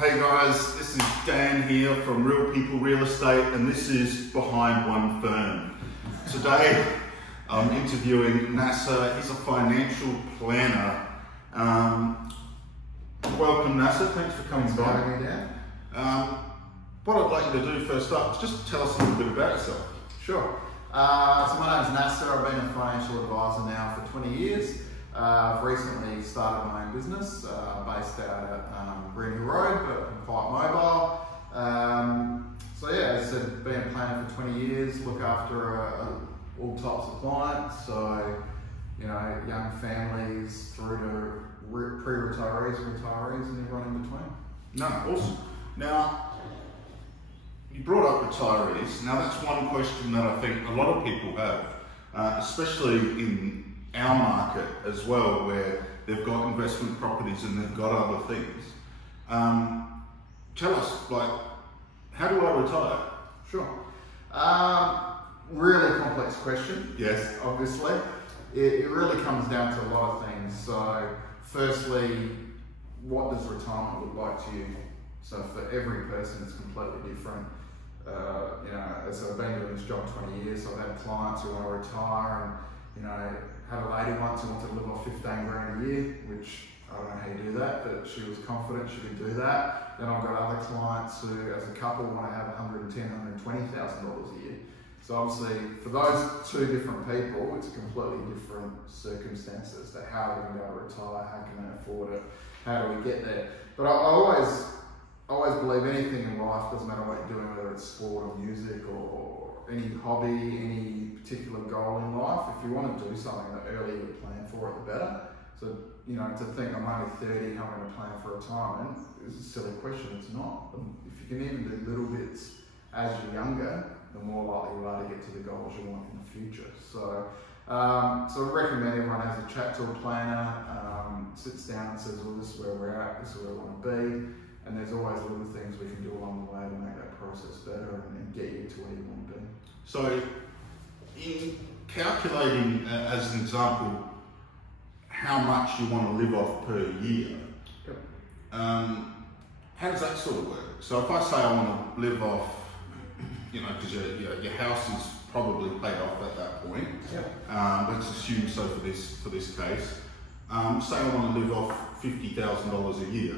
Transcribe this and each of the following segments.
Hey guys, this is Dan here from Real People Real Estate, and this is Behind One Firm. Today I'm interviewing Nasser. He's a financial planner. Welcome Nasser, thanks for coming by. Having me down. What I'd like you to do first up is just tell us a little bit about yourself. Sure. So my name's Nasser. I've been a financial advisor now for 20 years. I've recently started my own business based out at Green Hill Road, but I'm quite mobile. So yeah, as I said, been a planner for 20 years, look after all types of clients, so you know, young families through to pre-retirees, retirees, and everyone in between. No, awesome. Now, you brought up retirees. Now that's one question that I think a lot of people have, especially in our market as well, where they've got investment properties and they've got other things. Tell us, like, how do I retire? Sure. Really complex question. Yes. Obviously. It really comes down to a lot of things. So, firstly, what does retirement look like to you? So, for every person, it's completely different. You know, as I've been doing this job 20 years, so I've had clients who want to retire, and you know, had a lady once who wanted to live off 15 grand a year, which I don't know how you do that, but she was confident she could do that. Then I've got other clients who, as a couple, want to have $110,000, $120,000 a year. So obviously, for those two different people, it's completely different circumstances to how they're going to be able to retire, how can they afford it, how do we get there. But I always believe anything in life, doesn't matter what you're doing, whether it's sport or music or any hobby, any particular goal in life, if you want to do something, the earlier you plan for it, the better. So, you know, to think I'm only 30, how am I going to plan for retirement is a silly question. It's not. If you can even do little bits as you're younger, the more likely you are to get to the goals you want in the future. So, so I recommend everyone has a chat to a planner, sits down and says, well, this is where we're at, this is where we want to be. And there's always little things we can do along the way to make that process better and get you to where you want to be. So, in calculating, as an example, how much you want to live off per year, Yep. how does that sort of work? So if I say I want to live off, you know, because your house is probably paid off at that point. Yep. Let's assume so for this case. Say I want to live off $50,000 a year.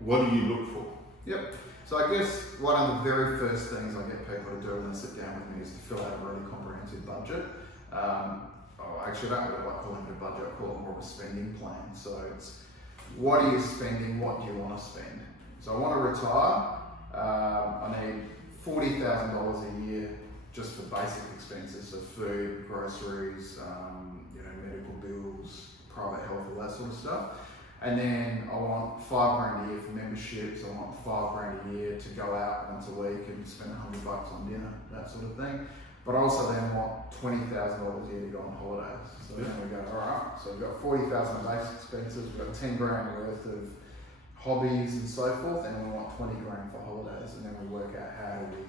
What do you look for? Yep. So I guess one of the very first things I get people to do when they sit down with me is to fill out a really comprehensive budget. Actually, I don't really like calling it a budget, I call it more of a spending plan. So it's, what are you spending, what do you want to spend? So I want to retire, I need $40,000 a year just for basic expenses, so food, groceries, you know, medical bills, private health, all that sort of stuff. And then I want $5 grand a year for memberships. I want $5 grand a year to go out once a week and spend $100 on dinner, that sort of thing. But I also then want $20,000 a year to go on holidays. So then we go, all right, so we've got $40,000 of basic expenses, we've got 10 grand worth of hobbies and so forth, and we want 20 grand for holidays. And then we work out how do we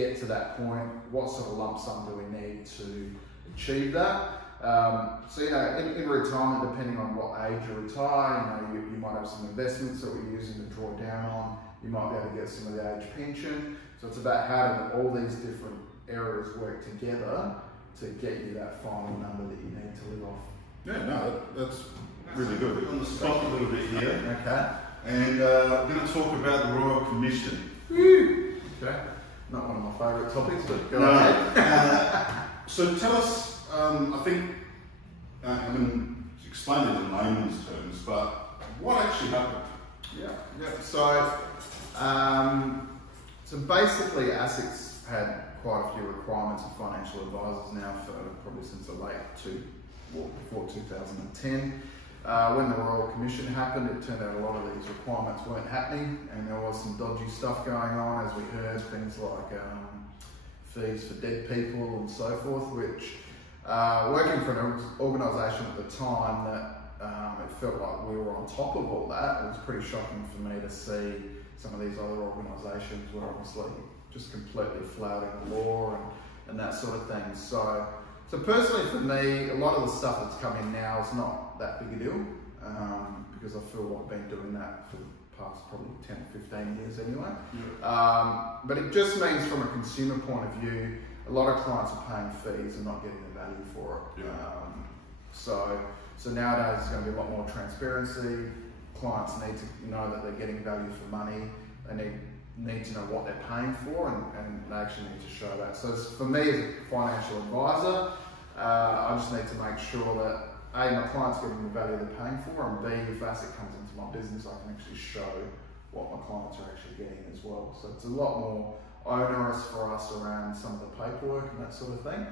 get to that point, what sort of lump sum do we need to achieve that. So, you know, in retirement, depending on what age you retire, you know, you might have some investments that we're using to draw down on. You might be able to get some of the age pension. So it's about how do all these different areas work together to get you that final number that you need to live off. Yeah, no, that's really good. We're on the spot a little bit here. Okay. And we're going to talk about the Royal Commission. Woo. Okay. Not one of my favourite topics, but go ahead. So tell us, I think, I mean, explain it in layman's terms, but what actually happened? Yeah. So basically, ASIC's had quite a few requirements of financial advisors now for probably since the before 2010. When the Royal Commission happened, it turned out a lot of these requirements weren't happening, and there was some dodgy stuff going on, as we heard, things like fees for dead people and so forth, which working for an organisation at the time that it felt like we were on top of all that. It was pretty shocking for me to see some of these other organisations were obviously just completely flouting the law and that sort of thing. So personally for me, a lot of the stuff that's come in now is not that big a deal because I feel like I've been doing that for the past probably 10 or 15 years anyway. But it just means from a consumer point of view, a lot of clients are paying fees and not getting the value for it. So nowadays there's going to be a lot more transparency. Clients need to know that they're getting value for money. They need to know what they're paying for, and they actually need to show that. So for me as a financial advisor, I just need to make sure that A, my clients getting the value they're paying for, and B, if asset comes into my business, I can actually show what my clients are actually getting as well. So it's a lot more onerous for us around some of the paperwork and that sort of thing.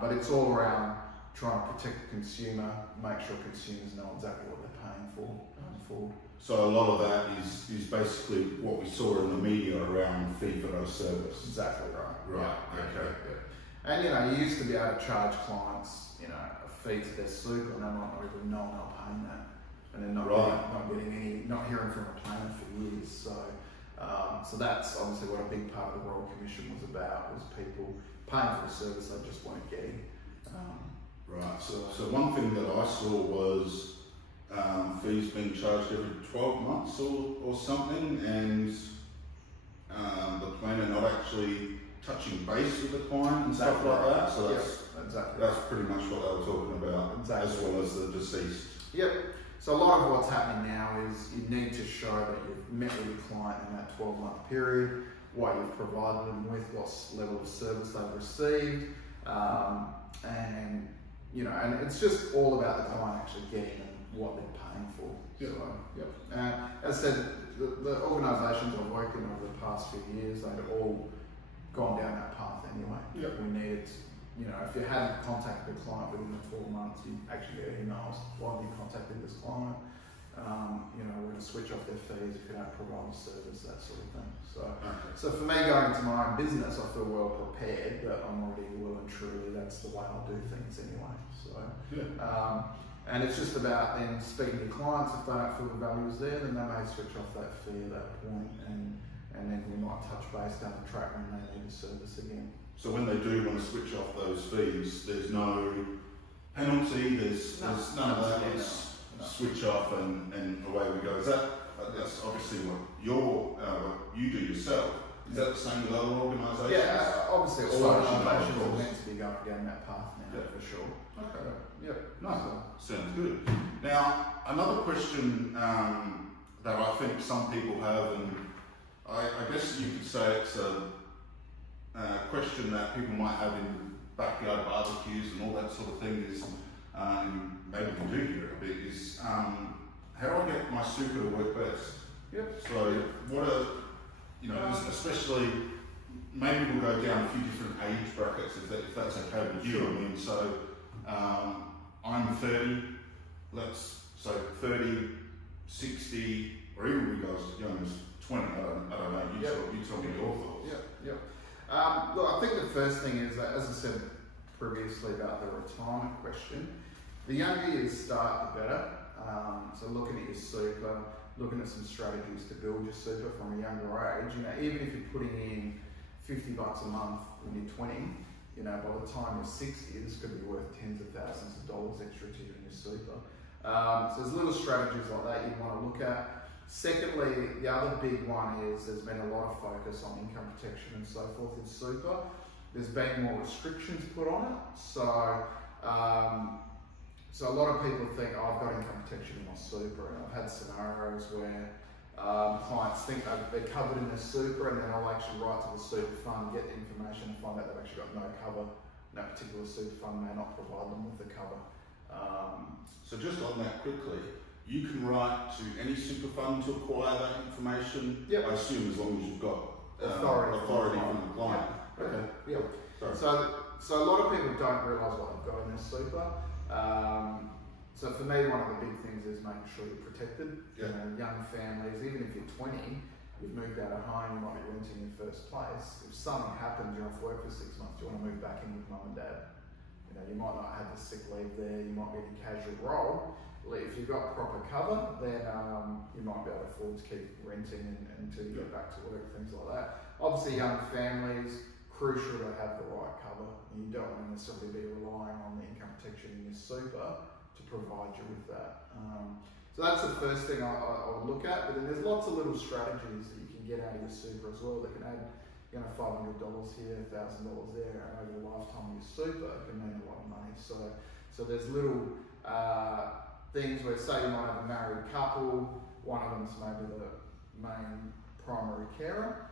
But it's all around trying to protect the consumer, make sure consumers know exactly what they're paying for going forward. So a lot of that is basically what we saw in the media around fee for no service. Exactly right. Right. Okay. And you used to be able to charge clients, a fee to their super, and they might not even know they're paying that, and they're not hearing from a planner for years. So that's obviously what a big part of the Royal Commission was about, was people paying for the service they just weren't getting. Right. So one thing that I saw was fees being charged every 12 months or something, and the planner not actually touching base with the client and stuff like that. So that's pretty much what they were talking about, as well as the deceased. So a lot of what's happening now is you need to show that you've met with your client in that 12-month period, what you've provided them with, what level of service they've received, and it's just all about the client actually getting and what they're paying for. As I said, the organisations I've worked in over the past few years, they'd all gone down that path anyway. We needed, if you hadn't contacted a client within the 12 months, you actually get emails, why have you contacted this client? We're going to switch off their fees if you don't provide a service, that sort of thing. So for me, going into my own business, I feel well prepared, but I'm already well and truly, that's the way I'll do things anyway. And it's just about then speaking to clients. If they don't feel the value is there, then they may switch off that fee at that point, and then we might touch base down the track when they need a service again. So when they do want to switch off those fees, there's no penalty, there's none of that, it's switch off and away we go. That's obviously what you do yourself. Is that the same with other organisations? Yeah, obviously all organisations are meant to be going down that path now, for sure. Okay. Nice. Sounds good. Now, another question that I think some people have, and I guess you could say it's a question that people might have in backyard barbecues and all that sort of thing is, maybe we do hear it a bit, is how do I get my super to work best? So what are, especially, maybe we'll go down a few different age brackets if that's okay with you. I mean, so I'm 30, let's say 30, 60, or even we go as young as 20, I don't know, you tell me your thoughts. Look, I think the first thing is that, as I said previously about the retirement question, the younger you start, the better. So looking at your super, looking at some strategies to build your super from a younger age, even if you're putting in $50 a month when you're 20, by the time you're 60, this could be worth tens of thousands of dollars extra to you in your super. So there's little strategies like that you want to look at. Secondly, the other big one is there's been a lot of focus on income protection and so forth in super. There's been more restrictions put on it. So a lot of people think, I've got income protection in my super, and I've had scenarios where clients think they're covered in their super, and then I'll actually write to the super fund, get the information, and find out they've actually got no cover. That particular super fund may not provide them with the cover. So just on that quickly, you can write to any super fund to acquire that information. I assume as long as you've got authority from the client. So a lot of people don't realise what they've got in their super. So for me, one of the big things is making sure you're protected. Young families, even if you're 20, you've moved out of home, you might be renting in the first place. If something happens, you're off work for 6 months, you want to move back in with mum and dad. You might not have the sick leave there, you might be in a casual role. If you've got proper cover, then you might be able to afford to keep renting until you get back to work, things like that. Obviously, young families, crucial to have the right cover. You don't want to necessarily be relying on the income protection in your super to provide you with that. So that's the first thing I would look at. But then there's lots of little strategies that you can get out of your super as well. That can add, $500 here, $1,000 there, and over the lifetime of your super, it can mean a lot of money. So there's little things where, say, you might have a married couple. One of them's maybe the main primary carer.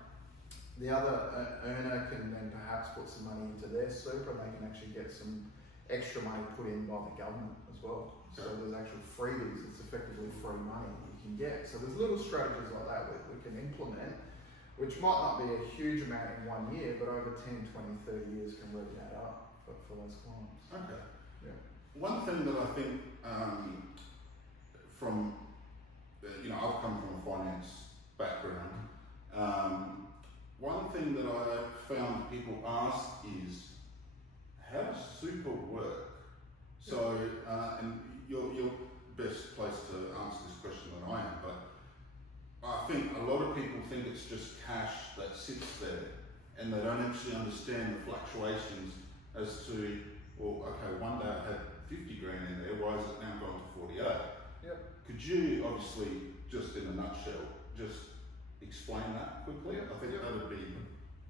The other earner can then perhaps put some money into their super, and they can actually get some extra money put in by the government as well. So there's actual freebies. It's effectively free money you can get. So there's little strategies like that we can implement, which might not be a huge amount in 1 year, but over 10, 20, 30 years can really add up for those clients. Okay. Yeah. One thing that I think I've come from a finance background. One thing that I found people ask is, how does super work? So, and you're best placed to answer this question than I am, but I think a lot of people think it's just cash that sits there, and they don't actually understand the fluctuations as to, well, okay, one day I had 50 grand in there, why is it now gone to 48? Yep. Could you, obviously, just in a nutshell, just explain that quickly? I think that would be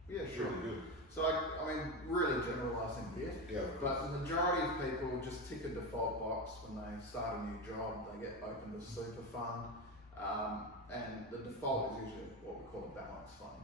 really good. So, really generalising here, but the majority of people just tick a default box when they start a new job. They get opened a super fund, and the default is usually what we call a balance fund.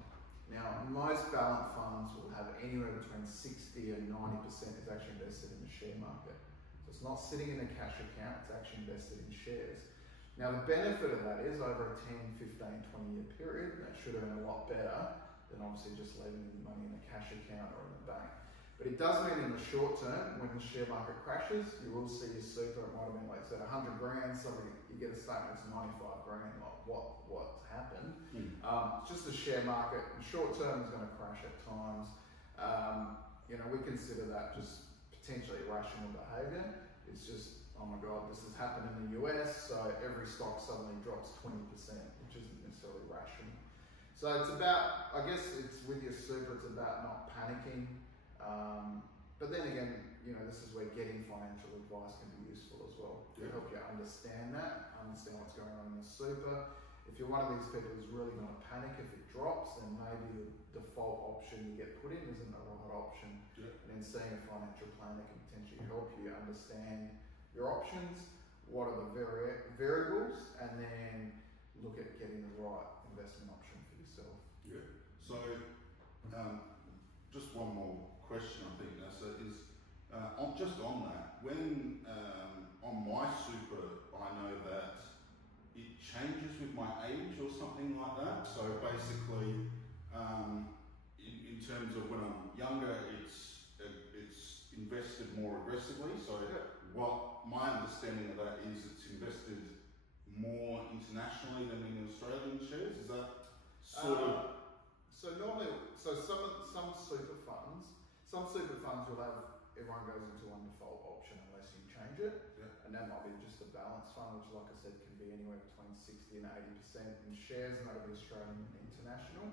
Now, most balance funds will have anywhere between 60 and 90% is actually invested in the share market. So it's not sitting in a cash account, it's actually invested in shares. Now, the benefit of that is over a 10, 15, 20-year period, that should earn a lot better than obviously just leaving the money in a cash account or in the bank. But it does mean in the short term, when the share market crashes, you will see your super, it might have been like, say, 100 grand, suddenly you get a statement, it's 95 grand, like what's happened? It's just the share market, in short term is going to crash at times. We consider that just potentially irrational behaviour. It's just, oh my God, this has happened in the US, so every stock suddenly drops 20%, which isn't necessarily rational. So it's about, I guess it's with your super, it's about not panicking. But then again, this is where getting financial advice can be useful as well to help you understand what's going on in the super. If you're one of these people who's really going to panic if it drops, then maybe the default option you get put in isn't the right option. And then seeing a financial planner can potentially help you understand your options, what are the variables, and then look at getting the right investment option for yourself. Yeah. So, just one more question, I think, Nasser, is just on that. When on my super, I know that it changes with my age or something like that. So basically, in terms of when I'm younger, it's invested more aggressively. So what my understanding of that is, it's invested more internationally than in Australian shares. Is that sort of? So normally, some super funds will have, everyone goes into one default option unless you change it, and that might be just a balance fund, which, like I said, can be anywhere between 60 and 80% in shares, and that'll be Australian and international.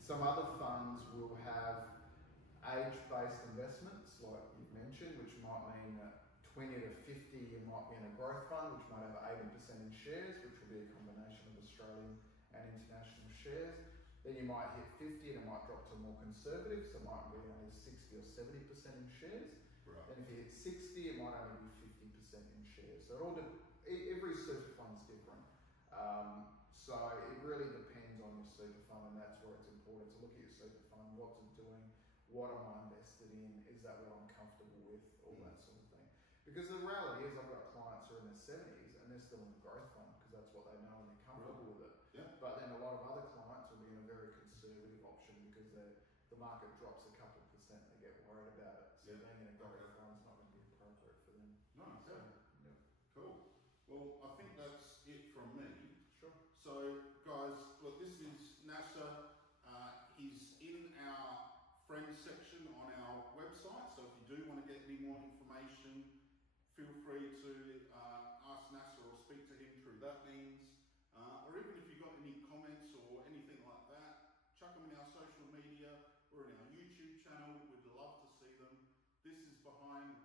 Some other funds will have age-based investments, like you've mentioned, which might mean that 20 to 50 you might be in a growth fund, which might have 80% in shares, which will be a combination of Australian and international shares. Then you might hit 50 and it might drop to more conservative, so it might be only 60 or 70% in shares. Right. Then if you hit 60, it might only be 50% in shares. So every super fund's different. So it really depends on your super fund, and that's where it's important to look at your super fund, what's it doing, what am I invested in, is that what I'm comfortable with, all that sort of thing. Because the reality is, I've got clients who are in their 70s and they're still in the growth fund because that's what they know and they're comfortable with it. Yeah. But then a lot of other clients will be in a very conservative option because the market drops a couple of percent, they get worried about it. So being in a growth fund is not going to be appropriate for them. Nice. So, Cool. Well, I think that's it from me. Sure. So, guys, look, this is Nasser. He's in our friends section on our website. So if you do want to get any more information, feel free to ask Nasser or speak to him through that means. Or even if you've got any comments or anything like that, chuck them in our social media or in our YouTube channel. We'd love to see them. This is behind